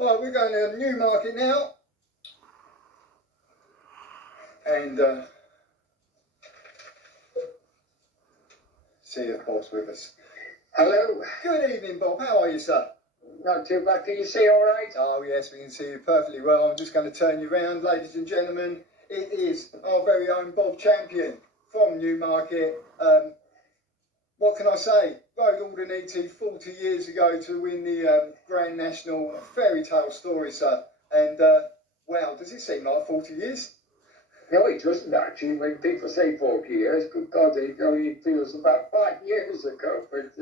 Right, we're going to Newmarket now. And see if Bob's with us. Hello. Good evening, Bob. How are you, sir? Not too bad. Can you see all right? Oh, yes, we can see you perfectly well. I'm just going to turn you around, ladies and gentlemen. It is our very own Bob Champion from Newmarket. What can I say? Rode Aldenite 40 years ago to win the Grand National. Fairy tale story, sir. And, wow, does it seem like 40 years? No, it doesn't actually. When people say 40 years, good God, it only feels about 5 years ago. But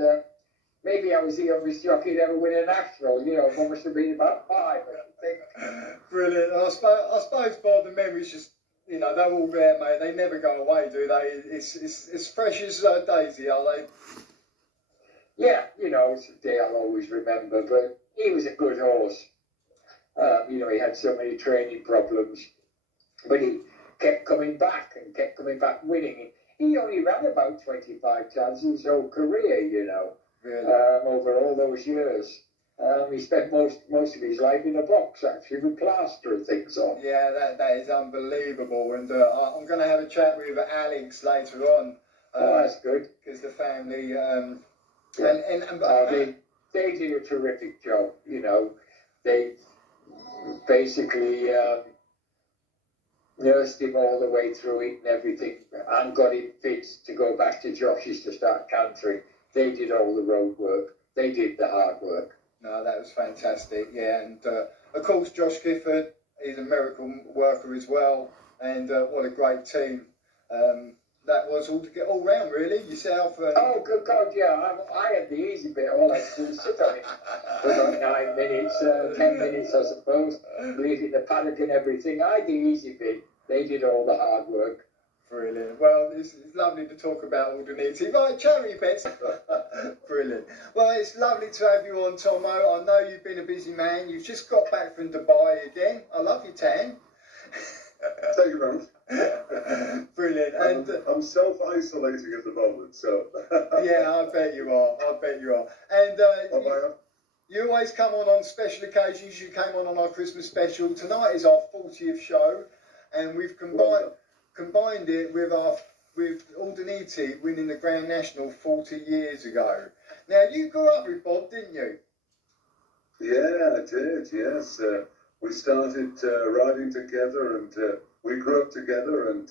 maybe I was the youngest jockey to ever win a national. You know, I must have been about 5, I think. Brilliant. I suppose, Bob, the memories just, you know, they're all there, mate. They never go away, do they? It's fresh as Daisy, are they? Yeah, you know, it's a day I'll always remember. But he was a good horse. You know, he had so many training problems. But he kept coming back and kept coming back winning. He only ran about 25 times his whole career, you know, Really? over all those years. He spent most of his life in a box, actually, with plaster and things on. Yeah, that is unbelievable. And I'm going to have a chat with Alex later on. Oh, that's good. Because the family... they did a terrific job, you know. They basically... nursed him all the way through it and everything, and got him fit to go back to Josh's to start cantering. They did all the road work. They did the hard work. No, that was fantastic, yeah. And of course, Josh Gifford, he's a miracle worker as well. And what a great team. That was all round, really. Yourself. Oh, good God, yeah. I had the easy bit. All I had to do was sit on it for about 9 minutes, 10 minutes, I suppose. Leave it in the paddock and everything. I had the easy bit. They did all the hard work. Brilliant. Well, it's lovely to talk about Aldenite. Right, charity bets. Brilliant. Well, it's lovely to have you on, Tomo. I know you've been a busy man. You've just got back from Dubai again. I love your tan. Thank you very much. Brilliant. And I'm self-isolating at the moment, so... yeah, I bet you are. I bet you are. And you always come on special occasions. You came on our Christmas special. Tonight is our 40th show, and we've combined it with Aldenite winning the Grand National 40 years ago. Now, you grew up with Bob, didn't you? Yeah, I did, yes. We started riding together, and we grew up together, and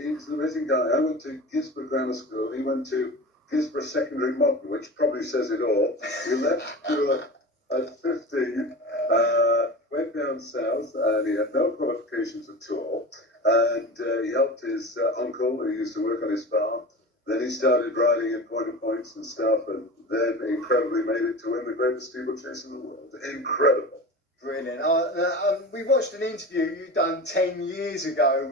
he's an amazing guy. I went to Gisborne Grammar School. He went to Gisborne Secondary Modern, which probably says it all. He left school at 15, went down south, and he had no qualifications at all. And he helped his uncle, who used to work on his farm. Then he started riding in point of points and stuff, and then incredibly made it to win the greatest steeplechase in the world. Incredible. Brilliant. We watched an interview you done 10 years ago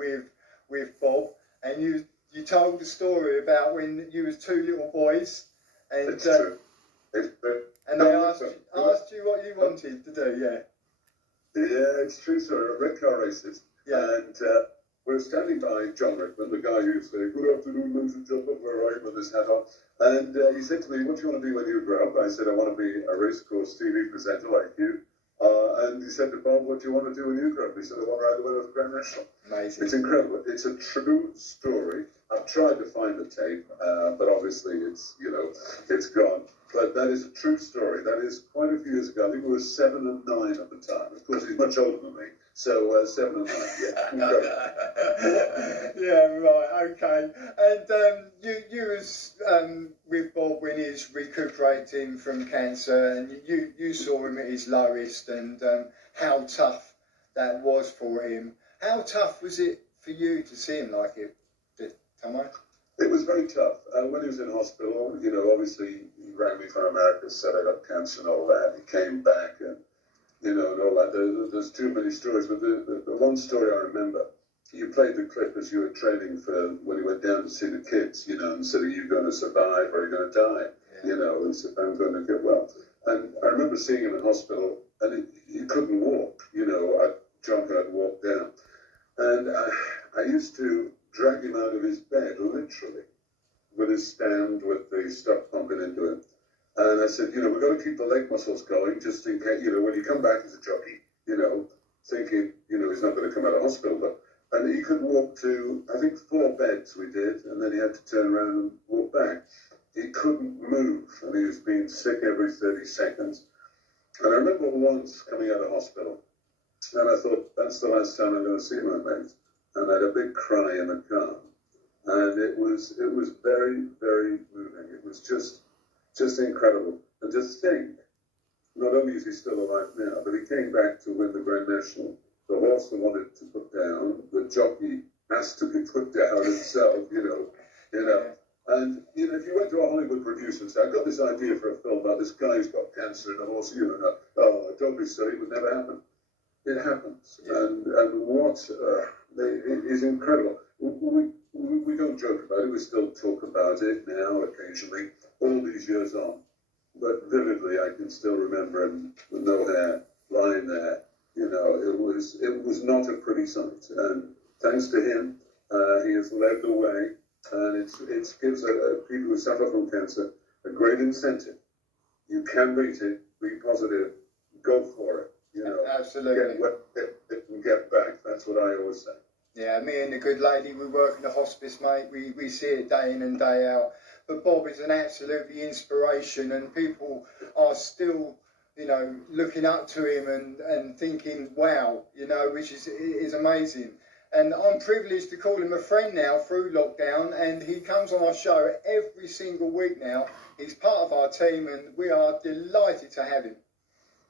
with Bob, and you told the story about when you was 2 little boys, and it's true. And they asked you what you wanted to do. Yeah. Yeah, it's true, sir. Red car races. Yeah. And we're standing by John Rickman, the guy who said, "Good afternoon, ladies and gentlemen," where I am with his hat on. And he said to me, "What do you want to be when you grow up?" I said, "I want to be a racecourse TV presenter like you." And he said to Bob, "What do you want to do when you grow up?" He said, "I want to ride the winner of the Grand National." Amazing. It's incredible. It's a true story. I've tried to find the tape, but obviously it's gone. But that is a true story. That is quite a few years ago. I think we were 7 and 9 at the time. Of course, he's much older than me. So 7 and 9, yeah. Yeah, right, okay. And you was with Bob when he was recuperating from cancer, and you saw him at his lowest, and how tough that was for him. How tough was it for you to see him like it, Tomo? It was very tough. When he was in hospital, you know, obviously he rang me from America, said I got cancer and all that. He came back and, you know, and all that. There's too many stories, but the one story I remember, you played the clip as you were training for when he went down to see the kids, you know, and said, "Are you going to survive or are you going to die?" Yeah. You know, and said, "I'm going to get well." And I remember seeing him in hospital, and he couldn't walk, you know. John had walked down. And I used to drag him out of his bed, literally, with his stand with the stuff pumping into him. And I said, you know, we've got to keep the leg muscles going just in case, you know, when you come back as a jockey, you know, thinking, you know, he's not going to come out of hospital. But, and he could walk to, I think, 4 beds we did, and then he had to turn around and walk back. He couldn't move, and he was being sick every 30 seconds. And I remember once coming out of hospital, and I thought, that's the last time I'm going to see my mate. And I had a big cry in the car. And it was very, very moving. It was just incredible. And just think, not only is he still alive now, but he came back to win the Grand National. The horse they wanted to put down, the jockey has to be put down himself, you know. And, you know, if you went to a Hollywood producer and said, I've got this idea for a film about this guy who's got cancer and a horse, you know, oh, don't be silly, it would never happen. It happens. Yeah. And what is incredible. We don't joke about it, we still talk about it now occasionally, all these years on. But vividly, I can still remember him with no hair, lying there. You know, it was not a pretty sight. And thanks to him, he has led the way. And it gives people who suffer from cancer a great incentive. You can beat it, be positive, go for it. You know, absolutely. Get back. That's what I always say. Yeah, me and the good lady, we work in the hospice, mate. We see it day in and day out. But Bob is an absolutely inspiration, and people are still, you know, looking up to him and thinking, wow, you know, which is amazing. And I'm privileged to call him a friend now through lockdown, and he comes on our show every single week now. He's part of our team, and we are delighted to have him.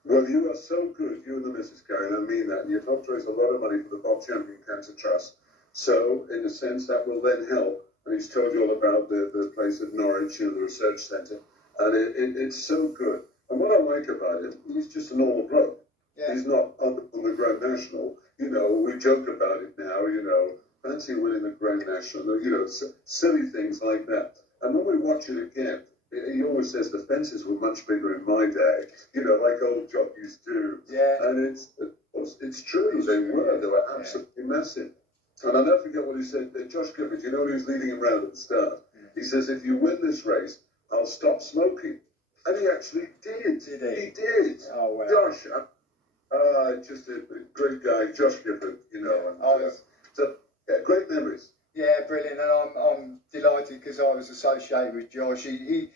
Well, you are so good, you and the Mrs. Karen, I mean that. And you've helped raise a lot of money for the Bob Champion Cancer Trust. So, in a sense, that will then help. And he's told you all about the place at Norwich, you know, the research centre. And it's so good. And what I like about him, he's just a normal bloke. Yeah. He's not on the Grand National. You know, we joke about it now, you know, fancy winning the Grand National, you know, silly things like that. And when we watch it again, he always says the fences were much bigger in my day, you know, like old jockeys do. Yeah. And it's true, they were absolutely massive. And I'll never forget what he said. Josh Gifford, you know, he was leading him round at the start. He says, if you win this race, I'll stop smoking. And he actually did. Did he? He did. Oh, wow. Josh, just a great guy, Josh Gifford, you know. And, so, yeah, great memories. Yeah, brilliant, and I'm delighted because I was associated with Josh. He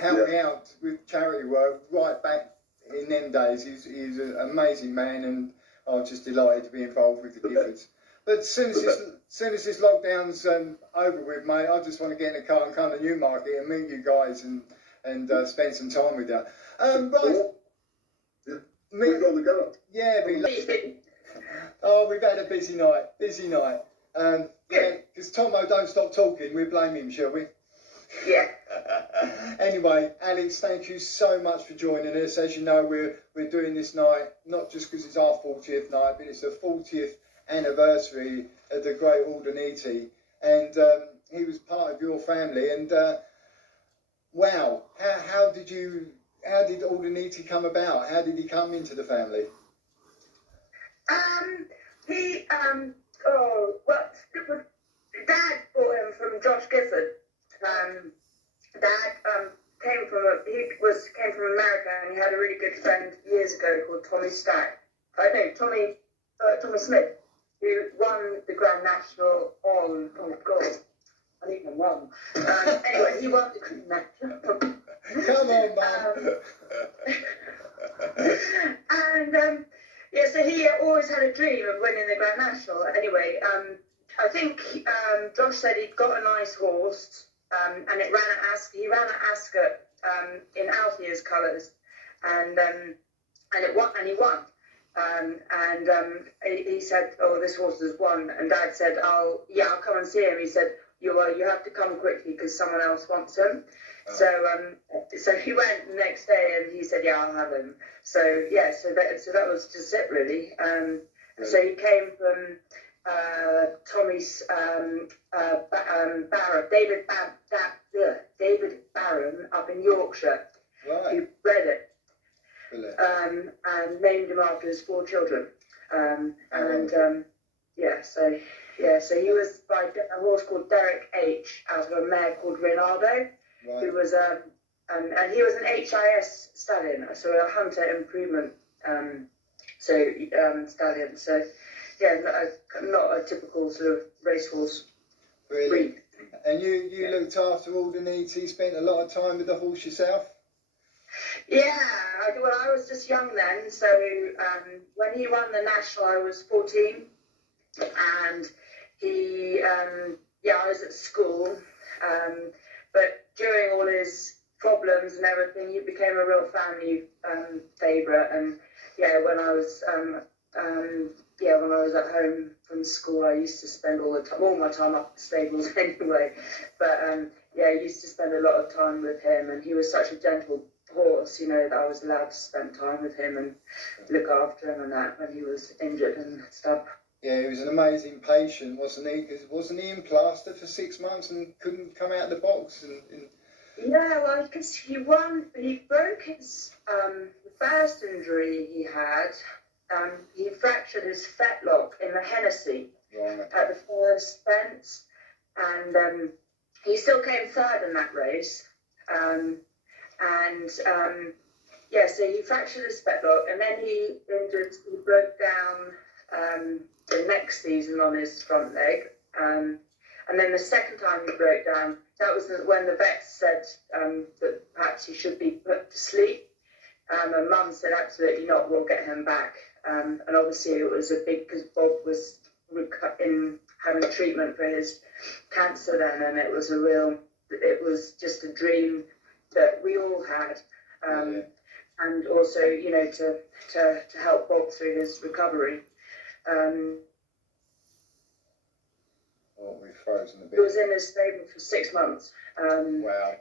helped me out with charity work right back in them days. He's an amazing man, and I'm just delighted to be involved with the Giffords. But as soon as this lockdown's over with, mate, I just want to get in the car and come to Newmarket and meet you guys and spend some time with you. Right. We've got to go. Yeah, we've had a busy night. Yeah, because Tomo don't stop talking, we blame him, shall we? Yeah. Anyway, Alex, thank you so much for joining us. As you know, we're doing this night, not just because it's our 40th night, but it's the 40th anniversary of the great Aldeniti. And he was part of your family. And wow, how did Aldeniti come about? How did he come into the family? Dad bought him from Josh Gifford. Dad came from America, and he had a really good friend years ago called Tommy Smith, who won the Grand National on, oh God, I didn't even won. Anyway, he won the Grand National. Come on, man. And yeah, so he always had a dream of winning the Grand National. Anyway, I think Josh said he'd got a nice horse, and he ran at Ascot in Althea's colours, and he won. He said, "Oh, this horse has won." And Dad said, "I'll come and see him." He said, "You have to come quickly because someone else wants him." So he went the next day, and he said, "Yeah, I'll have him." So yeah, so that was just it really. So he came from Tommy's David Barron up in Yorkshire. Right. He bred it. And named him after his 4 children. So he was by a horse called Derek H. out of a mare called Rinaldo, right. who was and he was an HIS stallion, so a hunter improvement stallion. So yeah, not a typical sort of racehorse Really? breed. And you looked after all the needs. You spent a lot of time with the horse yourself? Yeah, well, I was just young then, so when he won the national, I was 14, and he, I was at school, but during all his problems and everything, he became a real family favourite, and yeah, when I was at home from school, I used to spend all my time up at the stables anyway, but I used to spend a lot of time with him, and he was such a gentle horse, that I was allowed to spend time with him and look after him and that when he was injured and stuff. Yeah, he was an amazing patient, wasn't he? Because wasn't he in plaster for 6 months and couldn't come out of the box? Yeah, well, because he broke his first injury he had. He fractured his fetlock in the Hennessy at the first fence, and he still came third in that race. So he fractured his fetlock, and then he broke down the next season on his front leg. And then the second time he broke down, that was when the vets said that perhaps he should be put to sleep. And Mum said, absolutely not, we'll get him back. And obviously it was because Bob was having treatment for his cancer then, and it was just a dream that we all had. And also, to help Bob through his recovery. We've frozen a bit. He was in his stable for 6 months. Wow.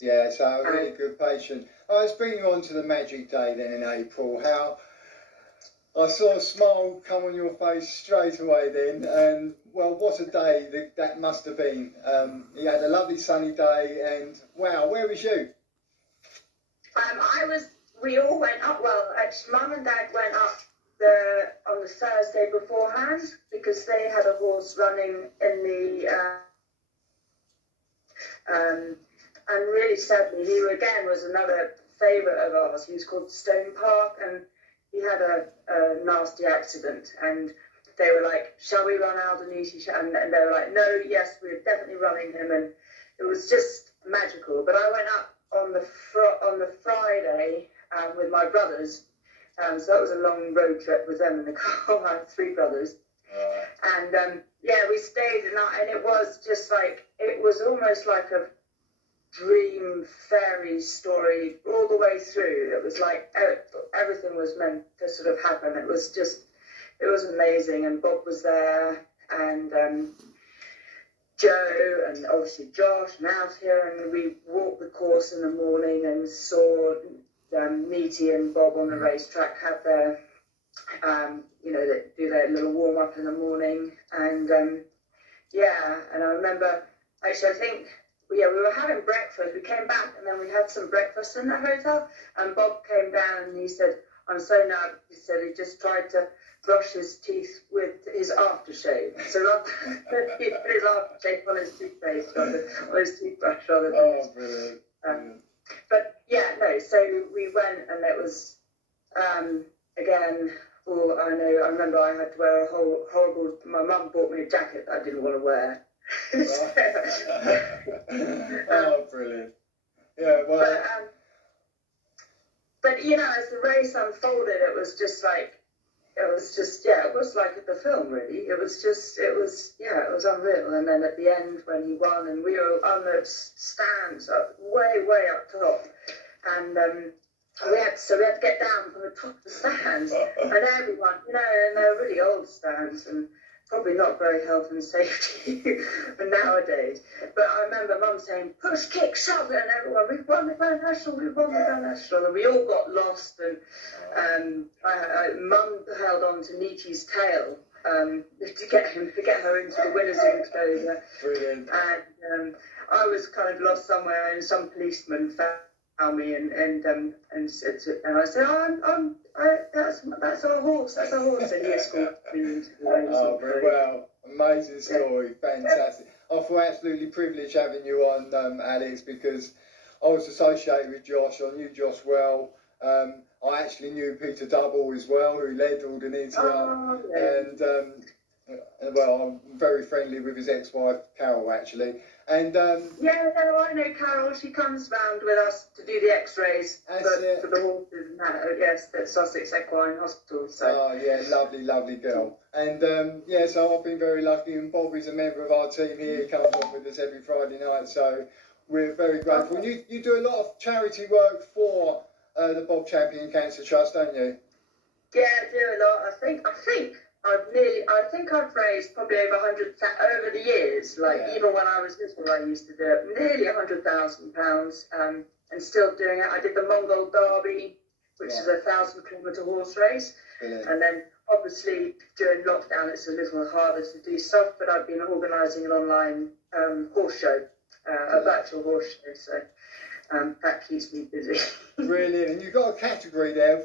Yeah, so a really good patient. Let's bring you on to the magic day then in April. How I saw a smile come on your face straight away then, and well, what a day that must have been. You had a lovely sunny day, and wow, where was you? We all went up, well, actually, Mum and Dad went up on the Thursday beforehand, because they had a horse running in the, and really sadly, he again was another favourite of ours. He was called Stone Park, and he had a nasty accident, and they were like, shall we run Aldenisi? And they were like, no, yes, we're definitely running him, and it was just magical. But I went up on the Friday with my brothers, so that was a long road trip with them in the car. I have 3 brothers, and we stayed the night, and it was just like, it was almost like a dream fairy story all the way through. It was like everything was meant to sort of happen. It was amazing, and Bob was there, and Joe, and obviously Josh and Alf here, and we walked the course in the morning and saw Neaty and Bob on the racetrack have their, they do their little warm up in the morning, and and I remember, actually, I think, we were having breakfast. We came back, and then we had some breakfast in the hotel, and Bob came down and he said, I'm so nervous. He said he just tried to brush his teeth with his aftershave. So he put his aftershave on his toothpaste, on his toothbrush. Oh, brilliant. So we went, and it was, again, I remember I had to wear a horrible, my mum bought me a jacket that I didn't want to wear. Oh, brilliant. Yeah, well... But as the race unfolded, it was like the film, really. It was unreal. And then at the end, when he won, and we were on the stands way up top, and we had to get down from the top of the stands, and everyone, and they were really old stands, and probably not very health and safety nowadays. But I remember Mum saying, push, kick, shove, and everyone, we've won the Grand National, and we all got lost, and Mum held on to Nietzsche's tail to get her into the winner's enclosure. Brilliant. And I was kind of lost somewhere, and some policeman found me and said, and I said, that's our horse, and he escorted me into the race. Oh, very well. Amazing story, fantastic. I feel absolutely privileged having you on, Alex, because I was associated with Josh. I knew Josh well. I actually knew Peter Double as well, who led Audinetia. Oh, yeah. And well, I'm very friendly with his ex-wife Carol actually. And yeah, no, I know Carol. She comes round with us to do the X-rays for the horses and that. Yes, at Sussex Equine Hospital. So. Oh yeah, lovely girl. And yeah, so I've been very lucky. And Bobby's a member of our team here. He comes on with us every Friday night. So we're very grateful. And you do a lot of charity work for the Bob Champion Cancer Trust, don't you? Yeah, I do a lot. I think I've raised probably over 100 over the years. Like even when I was little, I used to do it, nearly £100,000, and still doing it. I did the Mongol Derby, which is a 1,000-kilometre horse race, and then obviously during lockdown it's a little harder to do stuff. But I've been organising an online horse show, a virtual horse show, so that keeps me busy. Brilliant, and you've got a category there